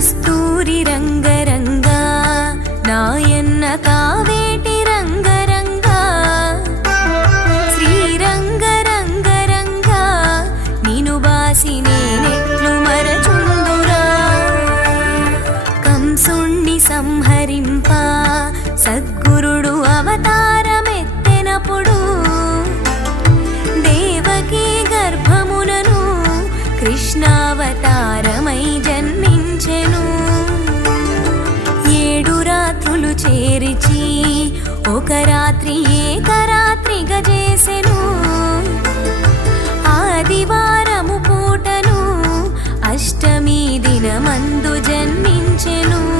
కస్తూరి రంగరంగా నాయన్న కావేటి రంగరంగా శ్రీరంగరంగరంగా నిను బాసి నేనెట్లు మరచుందురా కంసుణ్ణి సంహరింప సద్గురుడు అవతారమెత్తెనప్పుడు దేవకీ గర్భమునను కృష్ణావతారమై జన్మించెను 7 రాత్రులు చేరిచి ఒక రాత్రి ఏకరాత్రిగా చేసెను ఆదివారము పూటను అష్టమి దినమందు జన్మించెను